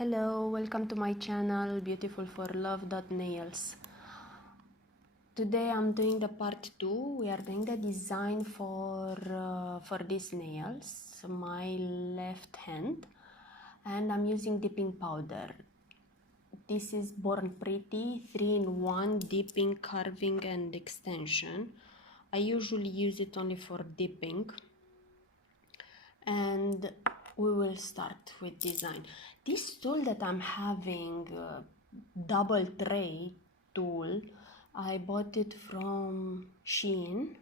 Hello, welcome to my channel beautifulforlove.nails. Today I'm doing the part 2. We are doing the design for these nails, my left hand, and I'm using dipping powder. This is Born Pretty 3-in-1 dipping, carving and extension. I usually use it only for dipping. And we will start with design. This tool that I'm having, double tray tool, I bought it from Shein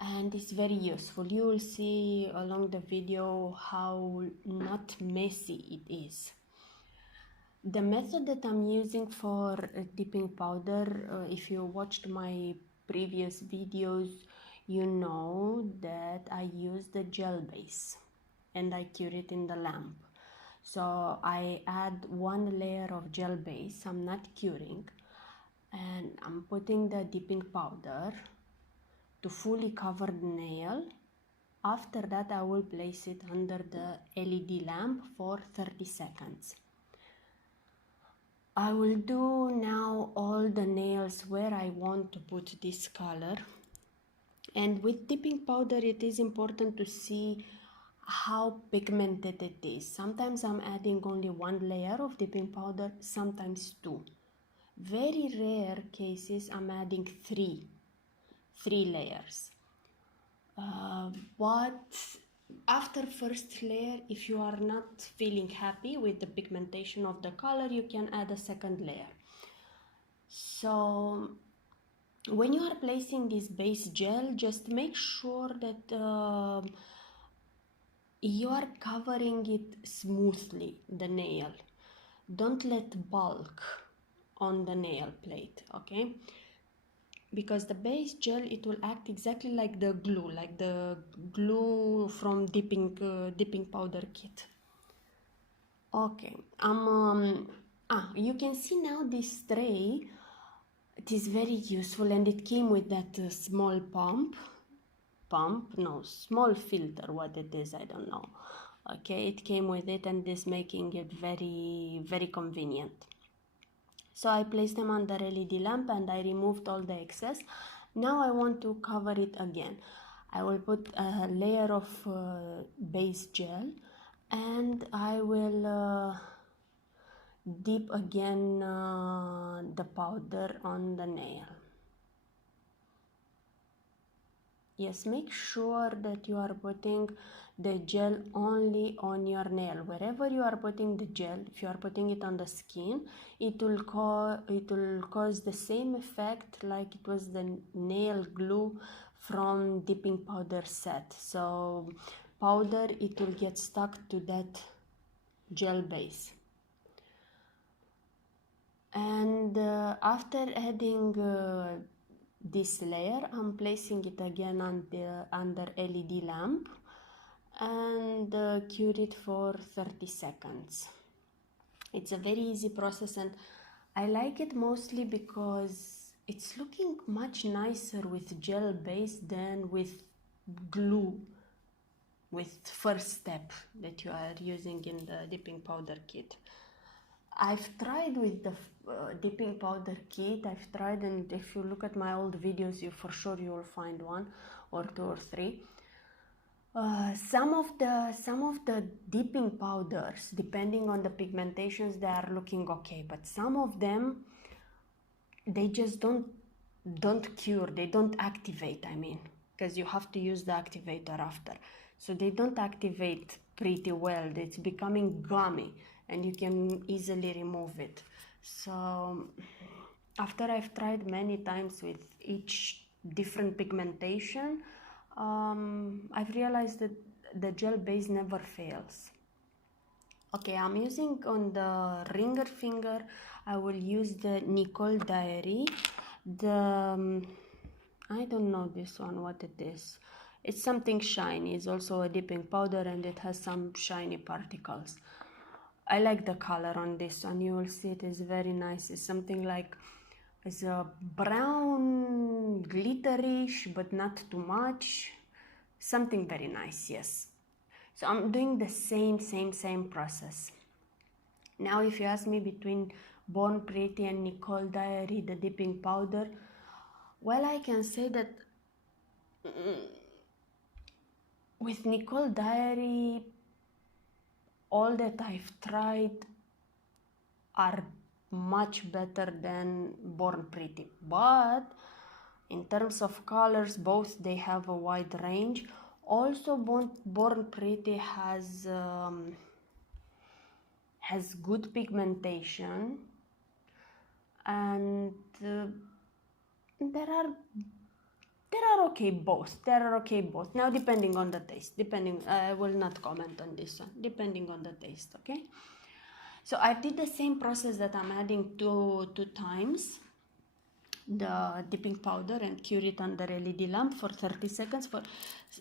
and it's very useful. You will see along the video how not messy it is. The method that I'm using for dipping powder, if you watched my previous videos, you know that I use the gel base and I cure it in the lamp. So I add one layer of gel base, I'm not curing, and I'm putting the dipping powder to fully cover the nail. After that I will place it under the LED lamp for 30 seconds. I will do now all the nails where I want to put this color. And with dipping powder it is important to see how pigmented it is. Sometimes I'm adding only one layer of dipping powder, sometimes two. Very rare cases I'm adding three layers. But after first layer, if you are not feeling happy with the pigmentation of the color, you can add a second layer. So when you are placing this base gel, just make sure that you are covering it smoothly, the nail. Don't let bulk on the nail plate, okay? Because the base gel, it will act exactly like the glue from dipping powder kit. Okay, you can see now this tray. It is very useful and it came with that small small filter, what it is, I don't know. Okay, it came with it and this making it very convenient. So I placed them on the LED lamp and I removed all the excess. Now I want to cover it again. I will put a layer of base gel and I will dip again the powder on the nail. Yes, make sure that you are putting the gel only on your nail. Wherever you are putting the gel, if you are putting it on the skin, it will cause the same effect like it was the nail glue from dipping powder set. So powder, it will get stuck to that gel base. And after adding this layer, I'm placing it again under LED lamp and cure it for 30 seconds. It's a very easy process and I like it mostly because it's looking much nicer with gel base than with glue, with first step that you are using in the dipping powder kit. I've tried with the dipping powder kit, and if you look at my old videos, you will find one or two or three. Some of the dipping powders, depending on the pigmentations, they are looking okay, but some of them, they just don't cure, they don't activate, I mean, because you have to use the activator after. So they don't activate pretty well, it's becoming gummy and you can easily remove it. So after I've tried many times with each different pigmentation, I've realized that the gel base never fails. Okay, I'm using on the ringer finger, I will use the Nicole Diary. I don't know this one, what it is. It's something shiny, it's also a dipping powder and it has some shiny particles. I like the color on this one, you will see it is very nice. It's something like, it's a brown glitterish but not too much, something very nice, yes. So I'm doing the same process. Now if you ask me between Born Pretty and Nicole Diary, the dipping powder, well, I can say that with Nicole Diary, all that I've tried are much better than Born Pretty, but in terms of colors, both they have a wide range. Also, Born Pretty has good pigmentation, and there are okay both. There are okay both. Now, depending on the taste, I will not comment on this one. Depending on the taste, okay. So I did the same process that I'm adding two times the dipping powder and cure it under LED lamp for 30 seconds. For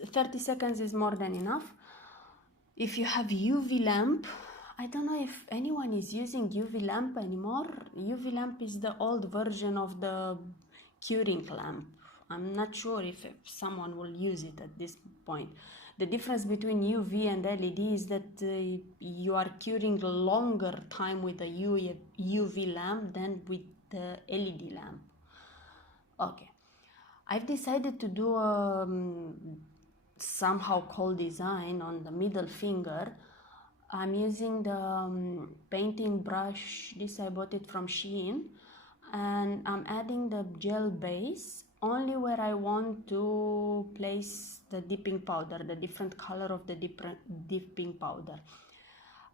30 seconds is more than enough. If you have UV lamp, I don't know if anyone is using UV lamp anymore. UV lamp is the old version of the curing lamp. I'm not sure if someone will use it at this point. The difference between UV and LED is that you are curing longer time with a UV lamp than with the LED lamp. Okay, I've decided to do a somehow cool design on the middle finger. I'm using the painting brush. This I bought it from Shein, and I'm adding the gel base only where I want to place the dipping powder, the different color of the different dipping powder.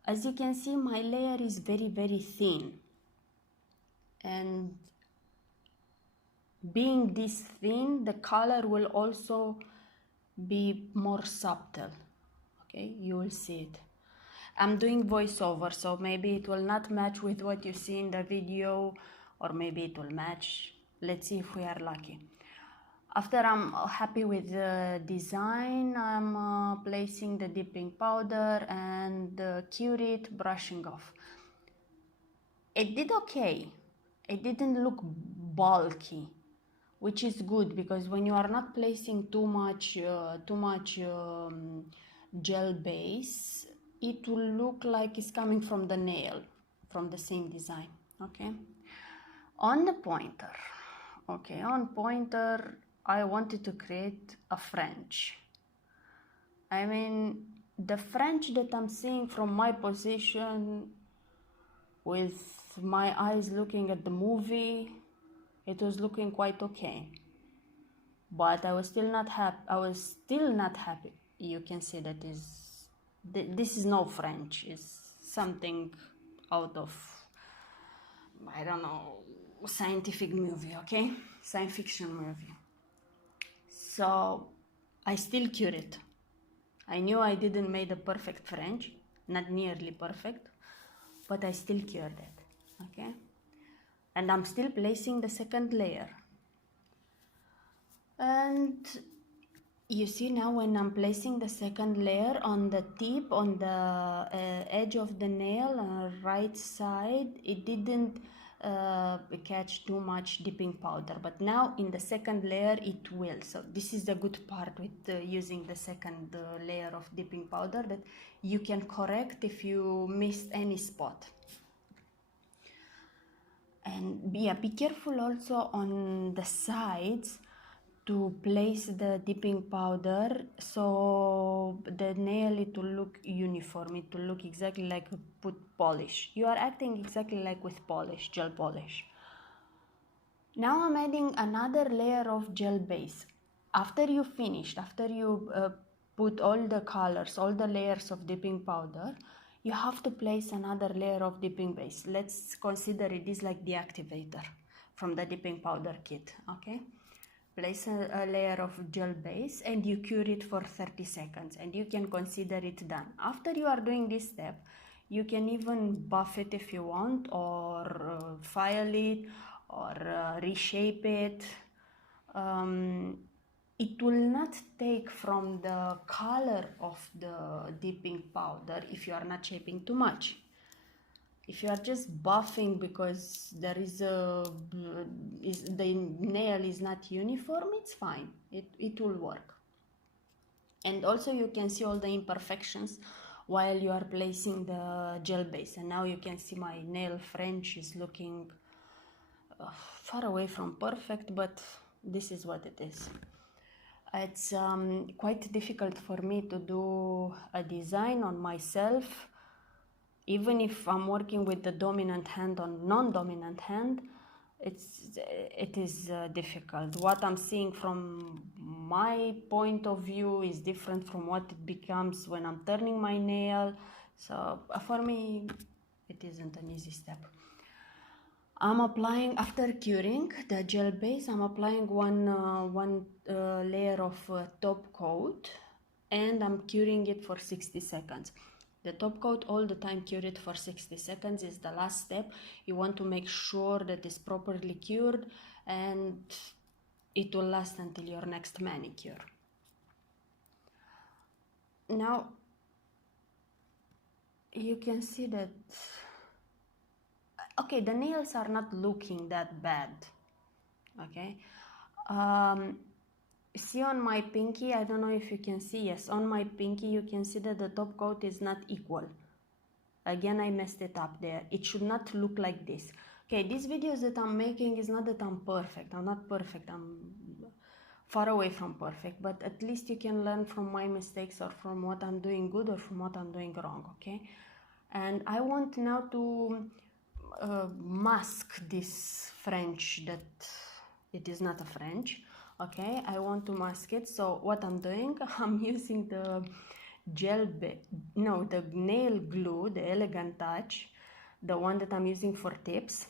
As you can see, my layer is very thin, and being this thin, the color will also be more subtle. Okay, you will see it. I'm doing voiceover, so maybe it will not match with what you see in the video, or maybe it will match. Let's see if we are lucky. After I'm happy with the design, I'm placing the dipping powder and cure it, brushing off. It did okay. It didn't look bulky, which is good, because when you are not placing too much gel base, it will look like it's coming from the nail, from the same design. Okay, on the pointer, I wanted to create a French. I mean, the French that I'm seeing from my position, with my eyes looking at the movie, it was looking quite okay, but I was still not happy. You can say that this is no French. It's something out of, I don't know, scientific movie, okay? Science fiction movie. So I still cure it. I knew I didn't make a perfect French, not nearly perfect, but I still cured it, okay? And I'm still placing the second layer. And you see now, when I'm placing the second layer on the tip, on the edge of the nail, right side, it didn't catch too much dipping powder, but now in the second layer it will. So this is the good part with using the second layer of dipping powder, that you can correct if you missed any spot. And be careful also on the sides to place the dipping powder, so the nail, it will look uniform, it will look exactly like put polish. You are acting exactly like with polish, gel polish. Now I'm adding another layer of gel base. After you put all the colors, all the layers of dipping powder, you have to place another layer of dipping base. Let's consider it is like the activator from the dipping powder kit, okay? Place a layer of gel base and you cure it for 30 seconds, and you can consider it done. After you are doing this step, you can even buff it if you want, or file it, or reshape it. It will not take from the color of the dipping powder if you are not shaping too much. If you are just buffing because there is the nail is not uniform, it's fine. It will work. And also you can see all the imperfections while you are placing the gel base. And now you can see my nail French is looking far away from perfect, but this is what it is. It's quite difficult for me to do a design on myself, even if I'm working with the dominant hand on non-dominant hand. It is difficult. What I'm seeing from my point of view is different from what it becomes when I'm turning my nail. So for me, it isn't an easy step. I'm applying, after curing the gel base, I'm applying one layer of top coat, and I'm curing it for 60 seconds. The top coat, all the time cure it for 60 seconds is the last step. You want to make sure that it's properly cured and it will last until your next manicure. Now you can see that, okay, the nails are not looking that bad, okay. See on my pinky, I don't know if you can see, yes, on my pinky you can see that the top coat is not equal. Again, I messed it up there. It should not look like this. Okay, these videos that I'm making is not that I'm perfect. I'm not perfect. I'm far away from perfect, but at least you can learn from my mistakes or from what I'm doing good or from what I'm doing wrong, okay? And I want now to mask this French that it is not a French, okay? I want to mask it. So what I'm doing, I'm using the the nail glue, the Elegant Touch, the one that I'm using for tips.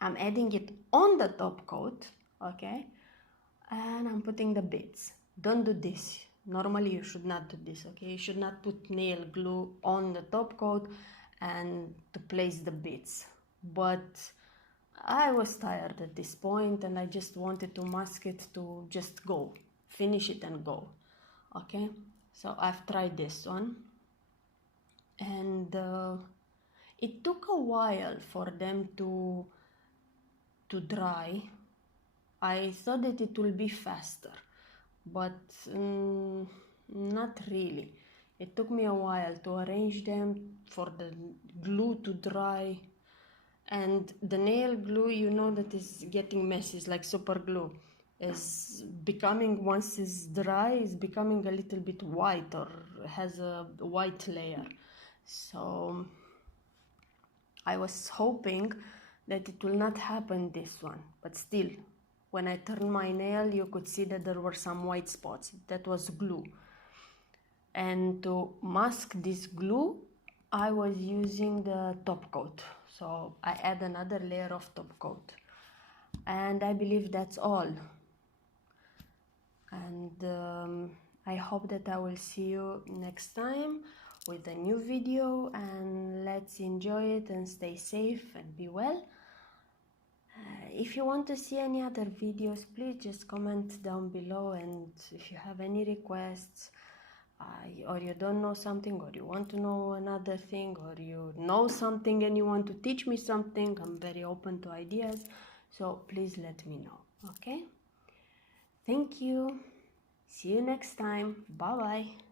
I'm adding it on the top coat, okay? And I'm putting the bits. Don't do this. Normally you should not do this, okay? You should not put nail glue on the top coat and to place the bits. But I was tired at this point and I just wanted to mask it to just go. Finish it and go, okay? So I've tried this one, and it took a while for them to dry. I thought that it will be faster, but not really. It took me a while to arrange them, for the glue to dry, and the nail glue, you know, that is getting messy, it's like super glue. Is becoming, once it's dry, is becoming a little bit white or has a white layer. So I was hoping that it will not happen this one, but still, when I turned my nail, you could see that there were some white spots. That was glue. And to mask this glue, I was using the top coat. So I add another layer of top coat. And I believe that's all. And I hope that I will see you next time with a new video, and let's enjoy it and stay safe and be well. If you want to see any other videos, please just comment down below, and if you have any requests, or you don't know something, or you want to know another thing, or you know something and you want to teach me something, I'm very open to ideas, so please let me know, okay? Thank you. See you next time. Bye bye.